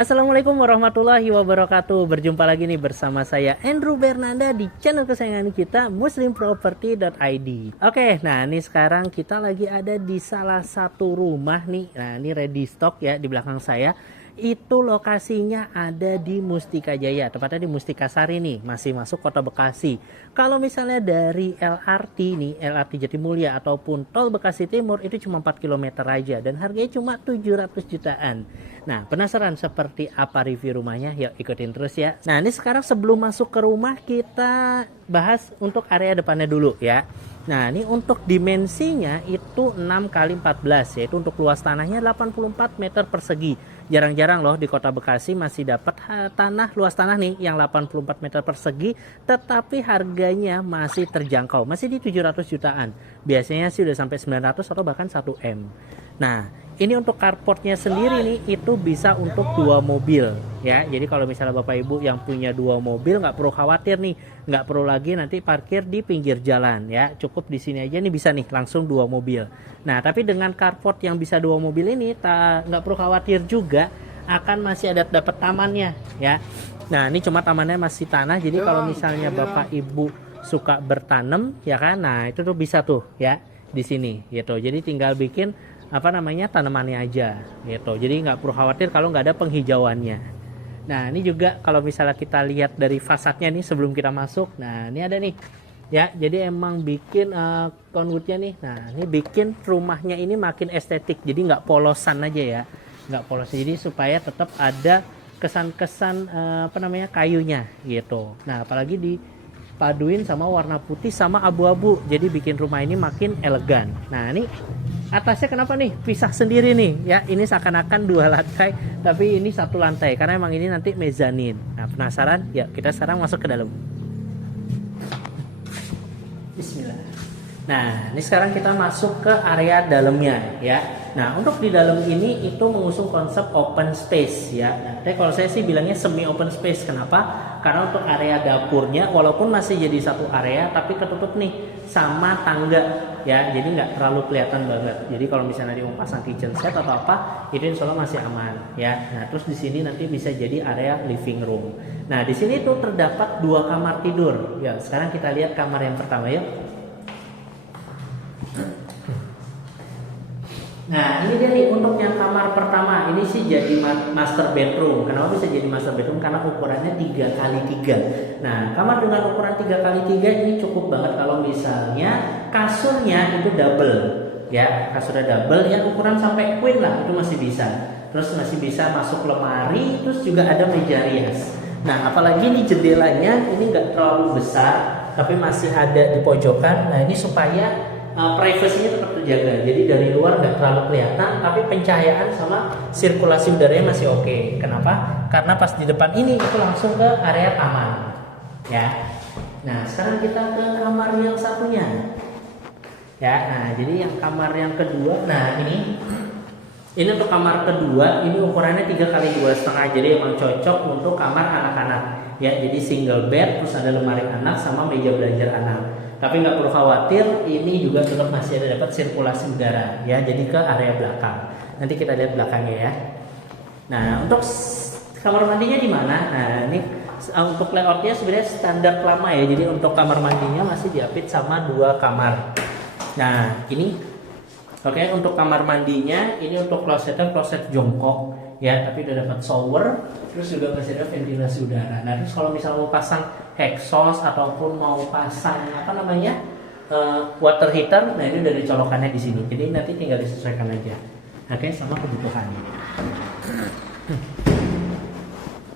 Assalamualaikum warahmatullahi wabarakatuh. Berjumpa lagi nih bersama saya Andrew Bernanda di channel kesayangan kita muslimproperty.id. Oke, nah ini sekarang kita lagi ada di salah satu rumah nih. Nah ini ready stock ya di belakang saya. Itu lokasinya ada di Mustika Jaya, tepatnya di Mustika Sari nih, masih masuk kota Bekasi. Kalau misalnya dari LRT nih, LRT Jatimulya ataupun tol Bekasi Timur itu cuma 4 km aja dan harganya cuma 700 jutaan. Nah, penasaran seperti apa review rumahnya? Yuk ikutin terus ya. Nah, ini sekarang sebelum masuk ke rumah kita bahas untuk area depannya dulu ya. Nah, ini untuk dimensinya itu 6 kali 14, yaitu untuk luas tanahnya 84 meter persegi. Jarang-jarang loh di kota Bekasi masih dapat luas tanah nih yang 84 meter persegi, tetapi harganya masih terjangkau, masih di 700 jutaan. Biasanya sih udah sampai 900 atau bahkan 1M. Nah, ini untuk carportnya sendiri nih itu bisa untuk 2 mobil ya. Jadi kalau misalnya Bapak Ibu yang punya 2 mobil nggak perlu khawatir nih, nggak perlu lagi nanti parkir di pinggir jalan ya. Cukup di sini aja nih bisa nih langsung 2 mobil. Nah, tapi dengan carport yang bisa 2 mobil ini nggak perlu khawatir juga akan masih ada dapat tamannya ya. Nah, ini cuma tamannya masih tanah. Jadi kalau misalnya Bapak Ibu suka bertanam ya kan, nah itu tuh bisa tuh ya di sini gitu. Jadi tinggal bikin tanamannya aja gitu. Jadi nggak perlu khawatir kalau nggak ada penghijauannya. Nah, ini juga kalau misalnya kita lihat dari fasadnya nih sebelum kita masuk. Nah, ini ada nih ya. Jadi emang bikin conwoodnya nih. Nah, ini bikin rumahnya ini makin estetik. Jadi nggak polosan aja ya, nggak polos. Jadi supaya tetap ada kesan-kesan kayunya gitu. Nah, apalagi dipaduin sama warna putih sama abu-abu. Jadi bikin rumah ini makin elegan. Nah, ini atasnya kenapa nih pisah sendiri nih ya, ini seakan-akan 2 lantai tapi ini 1 lantai karena emang ini nanti mezanin. Nah, penasaran ya, kita sekarang masuk ke dalam. Bismillah. Nah, ini sekarang kita masuk ke area dalamnya ya. Nah, untuk di dalam ini itu mengusung konsep open space ya. Nah, tapi kalau saya sih bilangnya semi open space. Kenapa? Karena untuk area dapurnya walaupun masih jadi satu area tapi ketutup nih sama tangga ya. Jadi nggak terlalu kelihatan banget. Jadi kalau misalnya dia mau pasang kitchen set atau apa, itu insya Allah masih aman ya. Nah, terus di sini nanti bisa jadi area living room. Nah, di sini tuh terdapat 2 kamar tidur. Ya, sekarang kita lihat kamar yang pertama yuk. Nah, ini dia nih untuk yang kamar pertama. Ini sih jadi master bedroom. Kenapa bisa jadi master bedroom? Karena ukurannya 3 kali 3. Nah, kamar dengan ukuran 3 kali 3 ini cukup banget kalau misalnya kasurnya itu double. Ya, kasurnya double ya, ukuran sampai queen lah, itu masih bisa. Terus masih bisa masuk lemari, terus juga ada meja rias. Nah, apalagi nih jendelanya ini nggak terlalu besar, tapi masih ada di pojokan. Nah, ini supaya privasinya tetap terjaga. Jadi dari luar nggak terlalu kelihatan, tapi pencahayaan sama sirkulasi udaranya masih oke. Kenapa? Karena pas di depan ini itu langsung ke area taman. Ya. Nah, sekarang kita ke kamar yang satunya. Ya, nah jadi yang kamar yang kedua. Nah, ini untuk kamar kedua, ini ukurannya 3 kali 2,5. Jadi emang cocok untuk kamar anak-anak. Ya, jadi single bed, terus ada lemari anak sama meja belajar anak. Tapi nggak perlu khawatir, ini juga tetap masih ada dapat sirkulasi udara ya. Jadi ke area belakang. Nanti kita lihat belakangnya ya. Nah, untuk kamar mandinya di mana? Nah, ini untuk layoutnya sebenarnya standar lama ya. Jadi untuk kamar mandinya masih diapit sama 2 kamar. Nah, ini oke, untuk kamar mandinya ini untuk klosetnya kloset jongkok ya, tapi udah dapat shower, terus juga masih ada ventilasi udara. Nah, terus kalau misalnya mau pasang exhaust ataupun mau pasang water heater, nah ini udah dicolokannya di sini. Jadi nanti tinggal disesuaikan aja. Oke, sama kebutuhannya.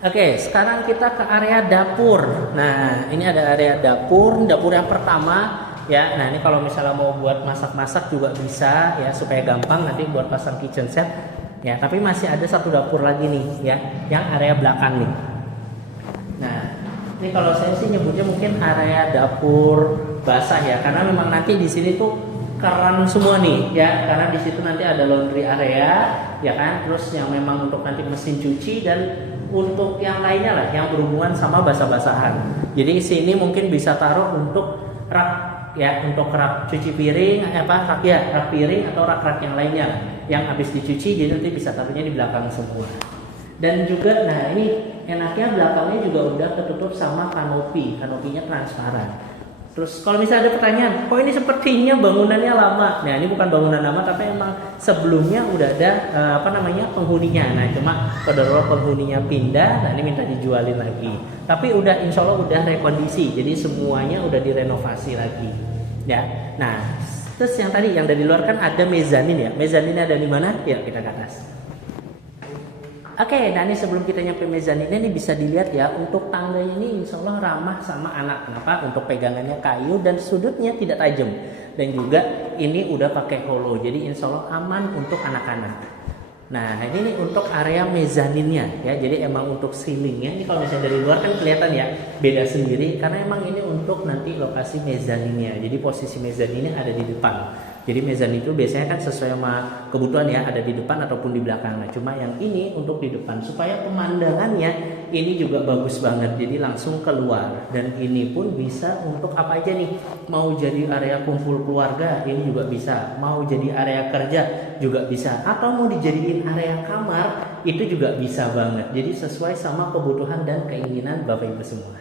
Oke, sekarang kita ke area dapur. Nah, ini ada area dapur yang pertama ya. Nah, ini kalau misalnya mau buat masak-masak juga bisa ya, supaya gampang nanti buat pasang kitchen set ya. Tapi masih ada 1 dapur lagi nih ya, yang area belakang nih. Nah, ini kalau saya sih nyebutnya mungkin area dapur basah ya, karena memang nanti di sini tuh keran semua nih ya, karena di situ nanti ada laundry area ya kan, terus yang memang untuk nanti mesin cuci dan untuk yang lainnya lah yang berhubungan sama basah-basahan. Jadi sini mungkin bisa taruh untuk rak ya, untuk rak cuci piring rak piring atau rak-rak yang lainnya yang habis dicuci, jadi nanti bisa taruhnya di belakang semua. Dan juga nah ini enaknya belakangnya juga udah ketutup sama kanopinya transparan. Terus kalau misalnya ada pertanyaan, kok ini sepertinya bangunannya lama? Nah ini bukan bangunan lama, tapi emang sebelumnya udah ada penghuninya. Nah cuma qadarullah penghuninya pindah, nah ini minta dijualin lagi. Tapi udah insya Allah udah rekondisi, jadi semuanya udah direnovasi lagi. Ya, nah terus yang tadi yang dari luar kan ada mezanin ya. Mezaninnya ada di mana? Ya kita ke atas. Oke, nah ini sebelum kita nyampe mezaninnya ini bisa dilihat ya, untuk tangganya ini insya Allah ramah sama anak. Kenapa? Untuk pegangannya kayu dan sudutnya tidak tajam. Dan juga ini udah pakai holo, jadi insya Allah aman untuk anak-anak. Nah ini nih untuk area mezaninnya ya, jadi emang untuk ceilingnya ini kalau misalnya dari luar kan kelihatan ya beda sendiri, karena emang ini untuk nanti lokasi mezaninnya. Jadi posisi mezaninnya ada di depan. Jadi mezanin itu biasanya kan sesuai sama kebutuhan ya, ada di depan ataupun di belakang. Nah cuma yang ini untuk di depan supaya pemandangannya ini juga bagus banget, jadi langsung keluar. Dan ini pun bisa untuk apa aja nih, mau jadi area kumpul keluarga ini juga bisa, mau jadi area kerja juga bisa, atau mau dijadiin area kamar itu juga bisa banget. Jadi sesuai sama kebutuhan dan keinginan Bapak Ibu semua.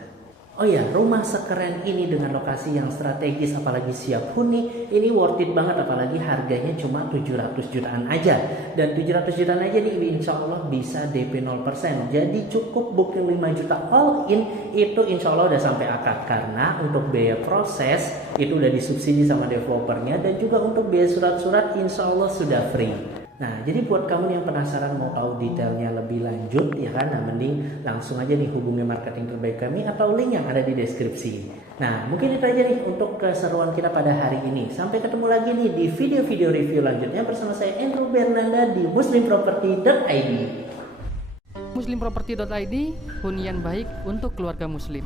Oh ya, rumah sekeren ini dengan lokasi yang strategis apalagi siap huni, ini worth it banget, apalagi harganya cuma 700 jutaan aja. Dan 700 jutaan aja nih insya Allah bisa DP 0%. Jadi cukup booking 5 juta all in, itu insya Allah udah sampai akad. Karena untuk biaya proses itu udah disubsidi sama developernya, dan juga untuk biaya surat-surat insya Allah sudah free. Nah, jadi buat kamu yang penasaran mau tahu detailnya lebih lanjut ya kan, nah mending langsung aja nih hubungi marketing terbaik kami atau link yang ada di deskripsi. Nah, mungkin itu aja nih untuk keseruan kita pada hari ini. Sampai ketemu lagi nih di video-video review lanjutnya bersama saya Andrew Bernanda di muslimproperty.id. muslimproperty.id, hunian baik untuk keluarga muslim.